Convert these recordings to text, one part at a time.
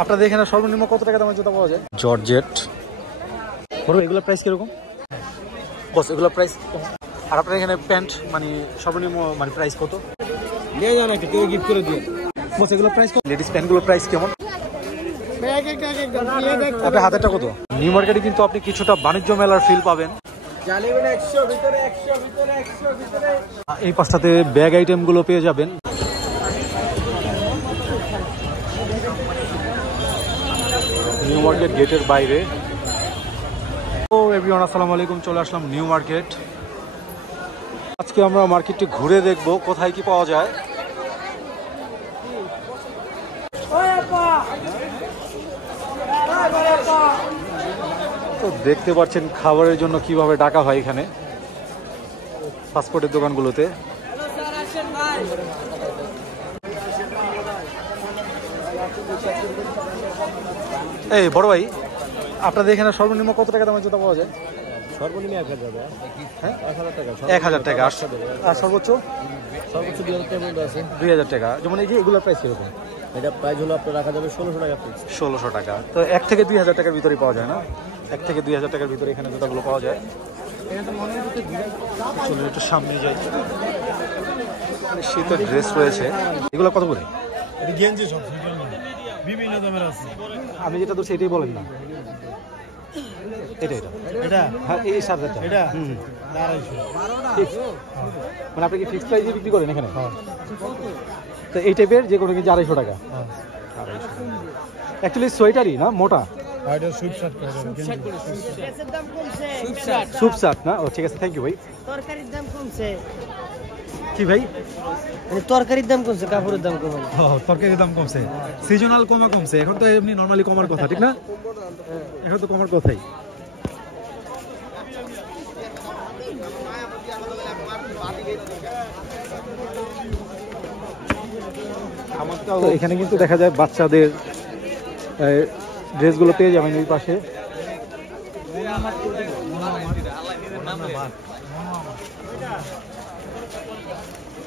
আপনাদের এখানে সর্বনিম্ন কত টাকা দামের জুতা পাওয়া যায়? জর্জেট। বড় এগুলোর প্রাইস কিরকম বস? এগুলোর প্রাইস আর আপনার এখানে প্যান্ট মানে সর্বনিম্ন মানে প্রাইস কত? নিয়ে যান একটা, কেউ গিফট করে দিন বস। এগুলোর প্রাইস কত? লেডিস প্যান্টগুলোর প্রাইস কেমন? আপনার হাতেরটা কত? নিউ মার্কেটে কিন্তু আপনি কিছুটা বাণিজ্য মেলার ফিল পাবেন। এই পাশটাতে ব্যাগ আইটেম গুলো পেয়ে যাবেন। নিউ মার্কেট গেটের বাইরে। তো এভরিওয়ান আসসালামু আলাইকুম, চলে আসলাম নিউ মার্কেট। আজকে আমরা মার্কেটটি ঘুরে দেখব কোথায় কি পাওয়া যায়। তো দেখতে পাচ্ছেন খাবারের জন্য কিভাবে ডাকা হয় এখানে ফাস্টফুডের দোকানগুলোতে। এই বড় ভাই, আপনাদের এখানে সর্বনিম্ন কত টাকা দামের জুতা পাওয়া যায়? সর্বনিম্ন 1000 টাকা। হ্যাঁ 1000 টাকা। 1000 টাকা। আর সর্বোচ্চ 2000 টাকা পর্যন্ত আছে। 2000 টাকা। যেমন এই যে এগুলোর প্রাইস কিরকম? এটা প্রাইস হলো আপনার রাখা যাবে 1600 টাকা পিস। 1600 টাকা। তো 1 থেকে 2000 টাকার ভিতরে পাওয়া যায় না? 1 থেকে 2000 টাকার ভিতরে এখানে জুতাগুলো পাওয়া যায়। চলুন একটু সামনে যাই। শীতের ড্রেস রয়েছে। এগুলো কত করে? এটা গেঞ্জি সব বিভিন্ন দামের আছে। আমি যেটা ধরছি এটাই বলেন না। এটা হ্যাঁ, এই সার্জারটা এটা 250। মানে আপনি কি ফিক্সড প্রাইসে বিক্রি করেন এখানে? তো এই টাইপের যে কোনো কিছু 250 টাকা। অ্যাকচুয়ালি সোয়েটারই না, মোটা সুপ শার্ট না? ও ঠিক আছে, থ্যাংক ইউ ভাই। তরকারির দাম কমছে। কি ভাই? তরকারির দাম কমছে, কাপড়ের দাম কমে। তরকারির দাম কমছে, সিজনাল কমছে। এখন তো এমনি নরমালি কমার কথা, ঠিক না? এখন তো কমার কথাই। তো এখানে কিন্তু দেখা যায় বাচ্চাদের ড্রেসগুলো পেয়ে যাবেন এই পাশে।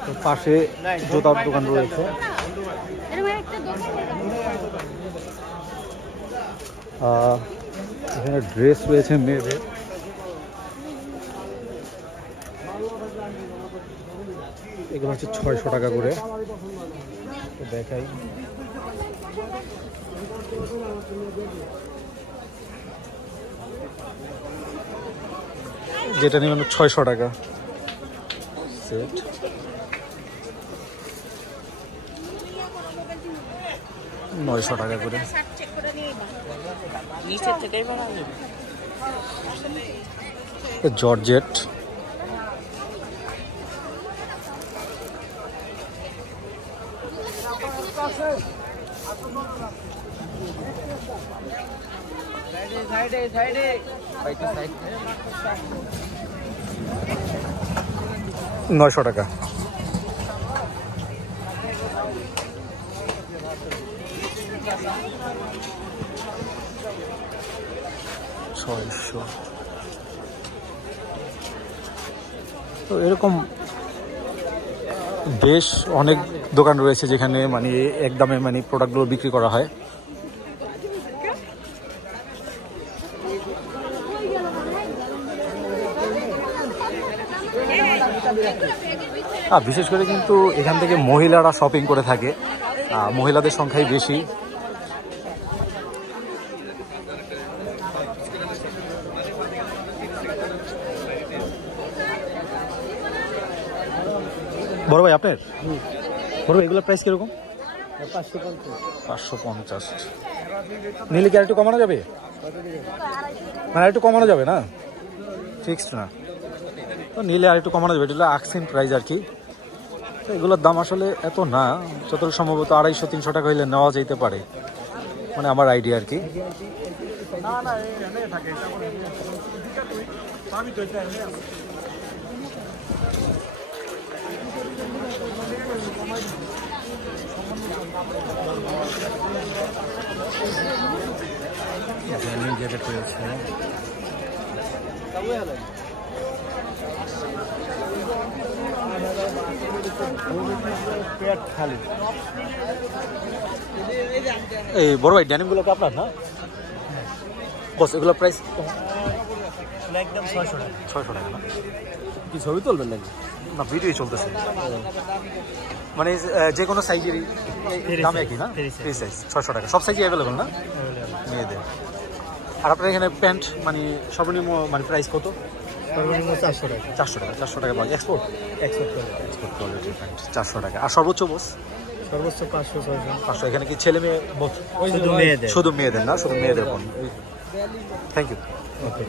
তো পাশে জুতার দোকান রয়েছে। এখানে ড্রেস রয়েছে মেয়েদের। এগুলো হচ্ছে 600 টাকা করে। দেখাই, যেটা নেবেন 600 টাকা সেট। $900 টাকা করে। জর্জেট। $900 টাকা। তো এরকম বেশ অনেক দোকান রয়েছে যেখানে মানে একদমে মানে প্রোডাক্টগুলো বিক্রি করা হয়। বিশেষ করে কিন্তু এখান থেকে মহিলারা শপিং করে থাকে, মহিলাদের সংখ্যাই বেশি। বড় ভাই আপনার বড় ভাই এগুলোর প্রাইস কিরকম? 550। নিলে কি আর একটু কমানো যাবে? মানে আর একটু কমানো যাবে না, ফিক্সড না। তো নিলে আর একটু কমানো যাবে, এটা হলো আকসিন প্রাইস আর কি। তো এগুলোর দাম আসলে এত না, যতটুকু সম্ভবত 250-300 টাকা হইলে নেওয়া যেতে পারে, মানে আমার আইডিয়া আর কি। জ্যাকেট রয়েছে। পেট খালি। এই বড় ভাই ড্যানিমগুলো কি আপনার না বস? এগুলো প্রাইস একদম 600 টাকা। 600 টাকা না? কি ছবি তুলবেন নাকি? না, ভিডিওই চলতেছে। মানে যে কোনো সাইজেরই দামে একই না? ফ্রি সাইজ 600 টাকা। সব সাইজই অ্যাভেলেবল না মেয়েদের? আর আপনার এখানে প্যান্ট মানে সর্বনিম্ন মানে প্রাইস কত? সর্বনিম্ন 400 টাকা। 400 টাকা। 400 টাকা পাওয়া এক্সপোর্ট কোয়ালিটির প্যান্ট 400 টাকা। আর সর্বোচ্চ বস? সর্বোচ্চ 500 600। 500। এখানে কি ছেলে মেয়ে বোধ? শুধু মেয়েদের। শুধু মেয়েদের না? শুধু মেয়েদের কোন? Thank you. ওকে।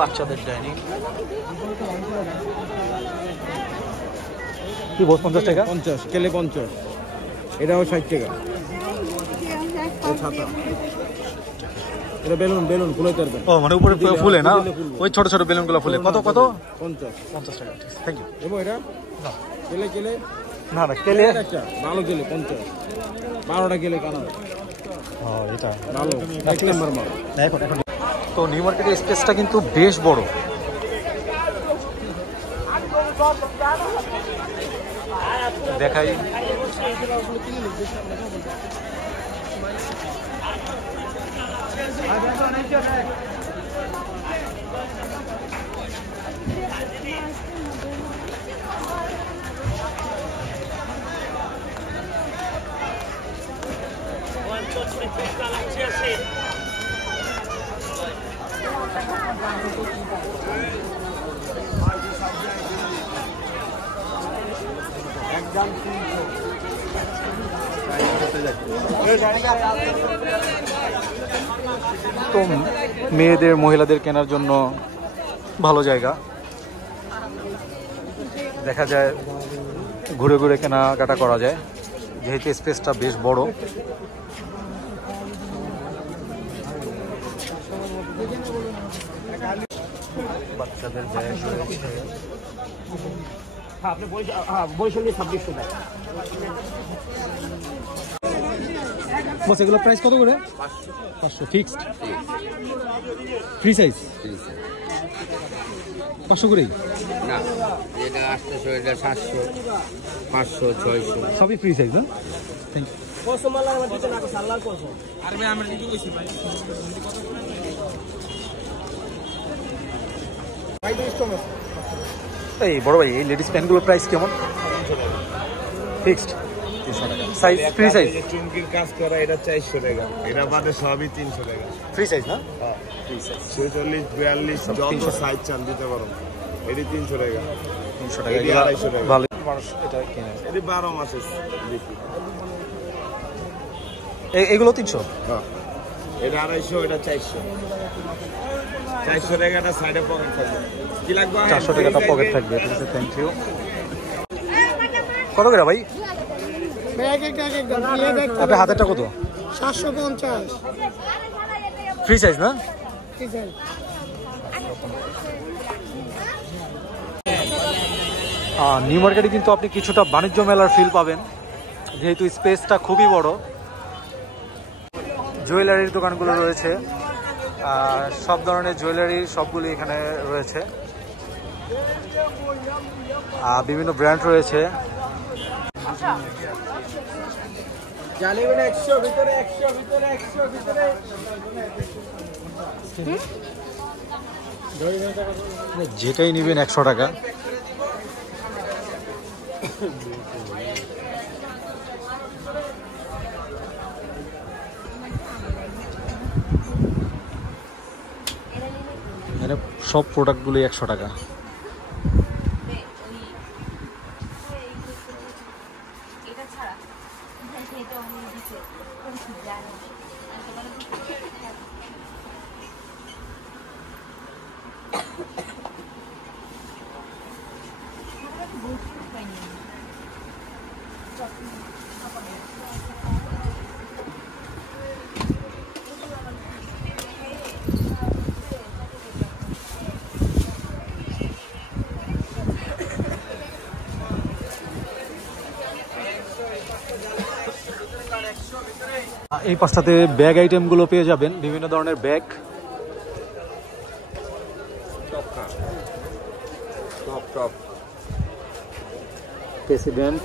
বাচ্চাদের ডাইনিং কি বস? 50 টাকা? 50 কেলে 50। এটাও 60 টাকা। ছাতা। এটা বেলুন বেলুন ফুলে তরবেন। ও মানে উপরে ফুলে না? ওই ছোট ছোট বেলুনগুলো ফুলে। কত কত? 50 টাকা। Thank you. দেবো এটা? কেলে কেলে না না, কেলে একটা ভালো কেলে 50। 12টা কেলে কানাডা। এটা ভালো 1 নাম্বার মাল। এখন এখন তো নিউ মার্কেটের স্পেসটা কিন্তু বেশ বড়। দেখাই তো মেয়েদের মহিলাদের কেনার জন্য ভালো জায়গা। দেখা যায় ঘুরে ঘুরে কেনাকাটা করা যায় যেহেতু স্পেসটা বেশ বড়। বাচ্চাদের ব্যাগ রয়েছে। বস এগুলো প্রাইস কত করে? 500 ফিক্সড। ফ্রি সাইজ 500 করেই না, এটা 800, এটা 700, 500, 600 সবই ফ্রি সাইজ না? Thank you. এই বড় ভাই এই লেডিস প্যান্টগুলোর প্রাইস কেমন? ফিক্সড 300 টাকা। Size free size? চুমকির কাজ করা এটা 400 টাকা। এটা বাদে সবই 300 টাকা। ফ্রি সাইজ না? ফ্রি সাইজ 46 42 যত সাইজ চান দিতে পারো। এটি 300 টাকা। 300 টাকা। এটি 250 টাকা। ভালো মানুষ এটা কিনে। এটি 12 মাসের বিক্রি। এগুলো 300? হ্যাঁ, এটা 250, এটা 400। 400 টাকাটা সাইডে পকেট থাকবে। কি লাগবে? 400 টাকাটা পকেট থাকবে। ঠিক আছে, থ্যাংক ইউ। কত করে ভাই? আপনার হাতেরটা কত? 750। ফ্রি সাইজ না? নিউ মার্কেটে কিন্তু আপনি কিছুটা বাণিজ্য মেলার ফিল পাবেন যেহেতু স্পেসটা খুবই বড়। জুয়েলারির দোকানগুলো রয়েছে, সব ধরনের জুয়েলারি সবগুলি এখানে রয়েছে। বিভিন্ন ব্র্যান্ড রয়েছে। যেটাই নেবেন 100 টাকা। সব প্রোডাক্টগুলি 100 টাকা। এই পাশটাতে ব্যাগ আইটেমগুলো পেয়ে যাবেন, বিভিন্ন ধরনের ব্যাগ। প্রেসিডেন্ট,